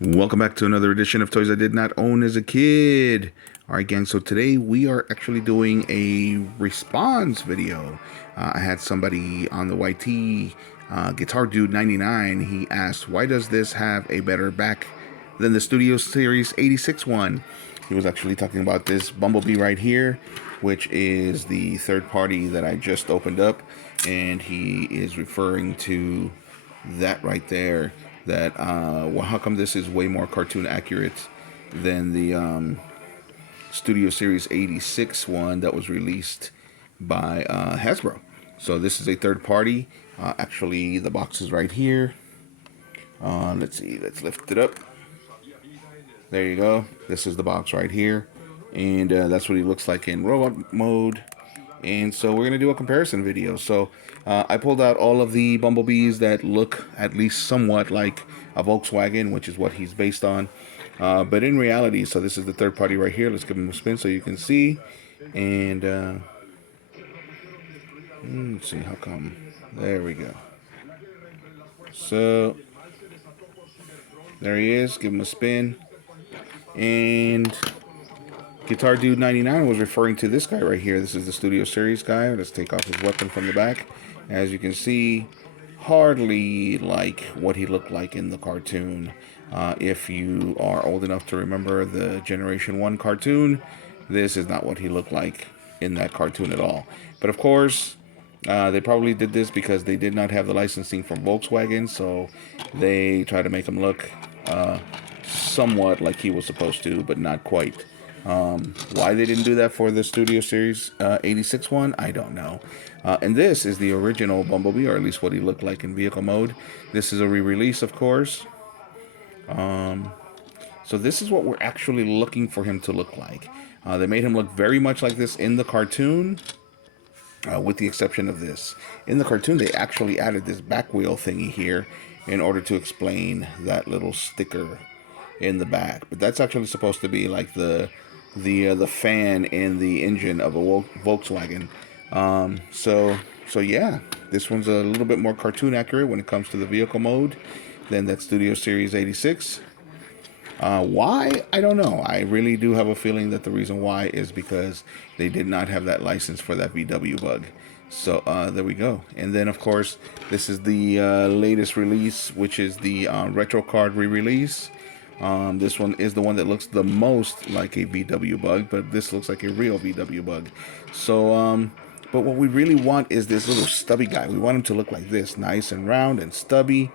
Welcome back to another edition of Toys I Did Not Own as a Kid. Alright gang, so today we are actually doing a response video. I had somebody on the YT, Guitar Dude 99, he asked, why does this have a better back than the Studio Series 86 one? He was actually talking about this Bumblebee right here, which is the third party that I just opened up, and he is referring to that right there. That well, how come this is way more cartoon accurate than the Studio Series 86 one that was released by Hasbro? So this is a third party. Actually, the box is right here. Let's see. Let's lift it up. There you go. This is the box right here, and that's what he looks like in robot mode. And so we're going to do a comparison video. So I pulled out all of the Bumblebees that look at least somewhat like a Volkswagen, which is what he's based on. But in reality, so this is the third party right here. Let's give him a spin so you can see. And let's see, how come? There we go. So there he is. Give him a spin. And Guitar Dude 99 was referring to this guy right here. This is the Studio Series guy. Let's take off his weapon from the back. As you can see, hardly like what he looked like in the cartoon. If you are old enough to remember the Generation 1 cartoon, this is not what he looked like in that cartoon at all. But of course, they probably did this because they did not have the licensing from Volkswagen, so they try to make him look somewhat like he was supposed to, but not quite. Why they didn't do that for the Studio Series 86 one, I don't know. And this is the original Bumblebee, or at least what he looked like in vehicle mode. This is a re-release, of course. So this is what we're actually looking for him to look like. They made him look very much like this in the cartoon, with the exception of this. In the cartoon, they actually added this back wheel thingy here in order to explain that little sticker in the back. But that's actually supposed to be like the fan in the engine of a Volkswagen. So yeah, this one's a little bit more cartoon accurate when it comes to the vehicle mode than that Studio Series 86. Why? I don't know. I really do have a feeling that the reason why is because they did not have that license for that VW bug. So there we go. And then, of course, this is the latest release, which is the Retro Card re-release. This one is the one that looks the most like a VW bug, but this looks like a real VW bug. So, but what we really want is this little stubby guy. We want him to look like this, nice and round and stubby.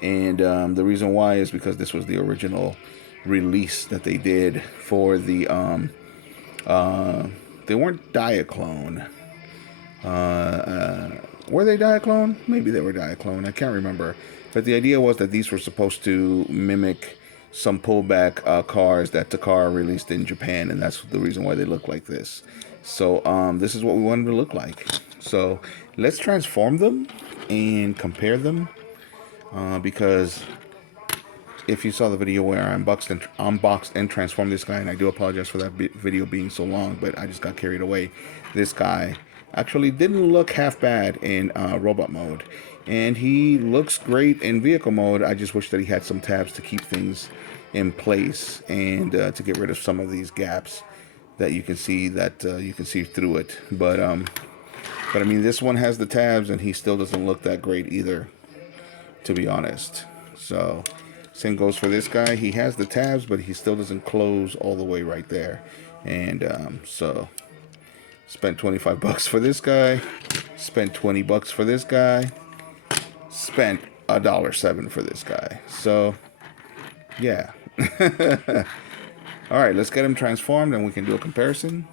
And the reason why is because this was the original release that they did for the they weren't Diaclone. Were they Diaclone? Maybe they were Diaclone. I can't remember. But the idea was that these were supposed to mimic some pullback cars that Takara released in Japan, and that's the reason why they look like this. So this is what we wanted to look like. So let's transform them and compare them, because if you saw the video where I unboxed and transformed this guy, and I do apologize for that video being so long, but I just got carried away. This guy actually didn't look half bad in robot mode, and he looks great in vehicle mode. I just wish that he had some tabs to keep things in place and to get rid of some of these gaps that you can see through it. But I mean, this one has the tabs, and he still doesn't look that great either, to be honest. So same goes for this guy. He has the tabs, but he still doesn't close all the way right there. And so spent 25 bucks for this guy, spent 20 bucks for this guy, spent $1.07 for this guy. So yeah. All right, let's get him transformed and we can do a comparison.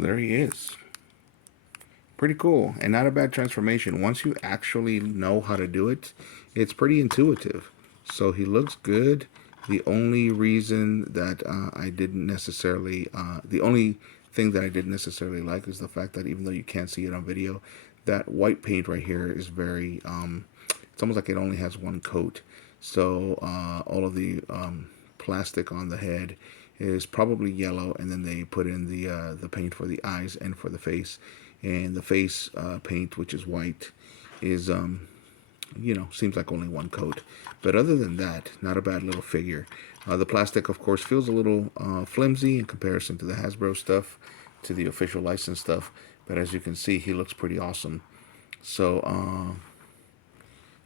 there he is. Pretty cool, and not a bad transformation. Once you actually know how to do it, it's pretty intuitive. So he looks good. The only reason that I didn't necessarily, the only thing that I didn't necessarily like is the fact that even though you can't see it on video, that white paint right here is very, it's almost like it only has one coat. So all of the plastic on the head is probably yellow, and then they put in the paint for the eyes and for the face, and the face paint, which is white, is seems like only one coat. But other than that, not a bad little figure. The plastic, of course, feels a little flimsy in comparison to the Hasbro stuff, to the official license stuff. But as you can see, he looks pretty awesome. So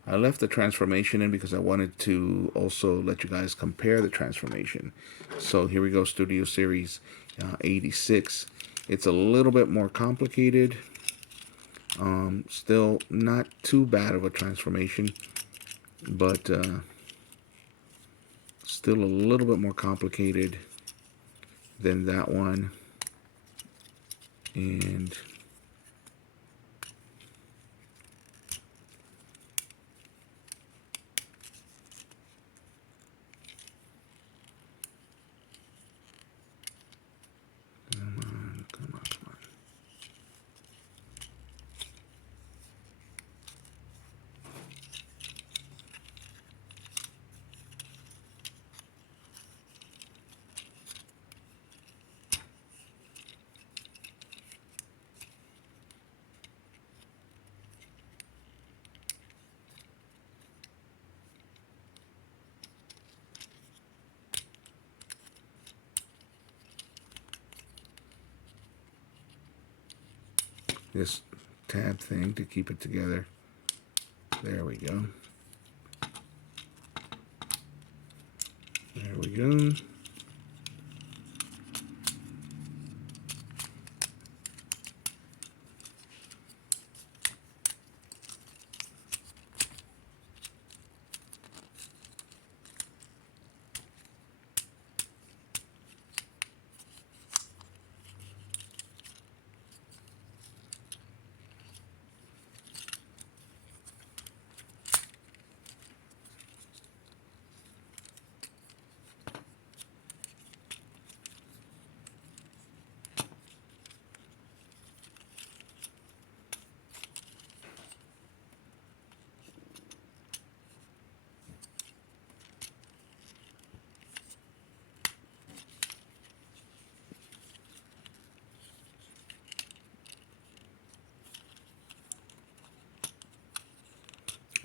I left the transformation in because I wanted to also let you guys compare the transformation. So here we go, Studio Series 86. It's a little bit more complicated. Still not too bad of a transformation, but still a little bit more complicated than that one. And come on. This tab thing to keep it together. There we go. There we go.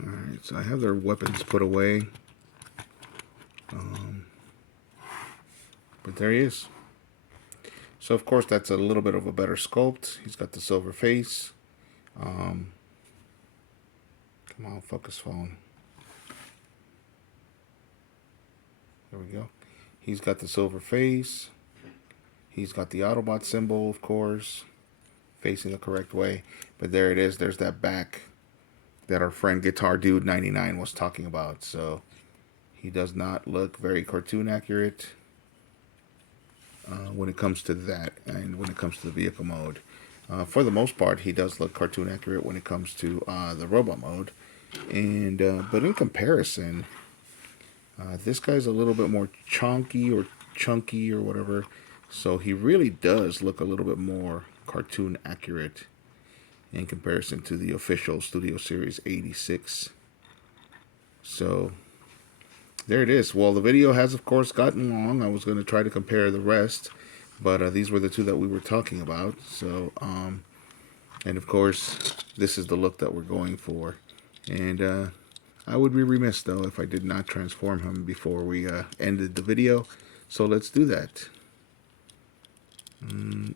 Alright, so I have their weapons put away. But there he is. So of course that's a little bit of a better sculpt. He's got the silver face. Come on, focus phone. There we go. He's got the silver face. He's got the Autobot symbol, of course, facing the correct way. But there it is. There's that back that our friend Guitar Dude 99 was talking about. So he does not look very cartoon accurate when it comes to that, and when it comes to the vehicle mode. For the most part, he does look cartoon accurate when it comes to the robot mode. And but in comparison, this guy's a little bit more chunky or whatever. So he really does look a little bit more cartoon accurate in comparison to the official Studio Series 86. So there it is. Well, the video has, of course, gotten long. I was going to try to compare the rest, but these were the two that we were talking about. So, and of course, this is the look that we're going for. And I would be remiss, though, if I did not transform him before we ended the video. So let's do that.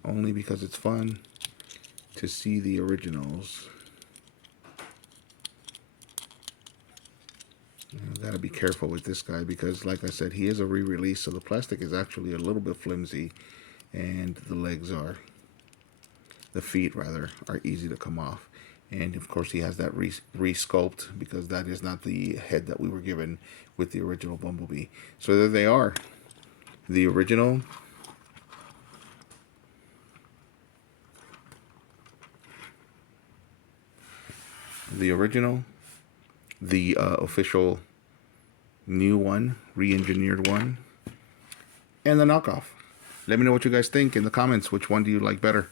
Only because it's fun to see the originals. Gotta be careful with this guy because, like I said, he is a re-release, so the plastic is actually a little bit flimsy, and the feet rather, are easy to come off. And of course, he has that re-sculpt because that is not the head that we were given with the original Bumblebee. So there they are, the original the original, the official new one, re-engineered one, and the knockoff. Let me know what you guys think in the comments. Which one do you like better?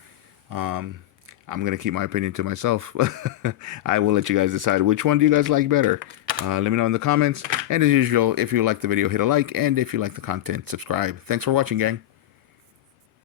I'm going to keep my opinion to myself. I will let you guys decide which one do you guys like better. Let me know in the comments. And as usual, if you like the video, hit a like. And if you like the content, subscribe. Thanks for watching, gang.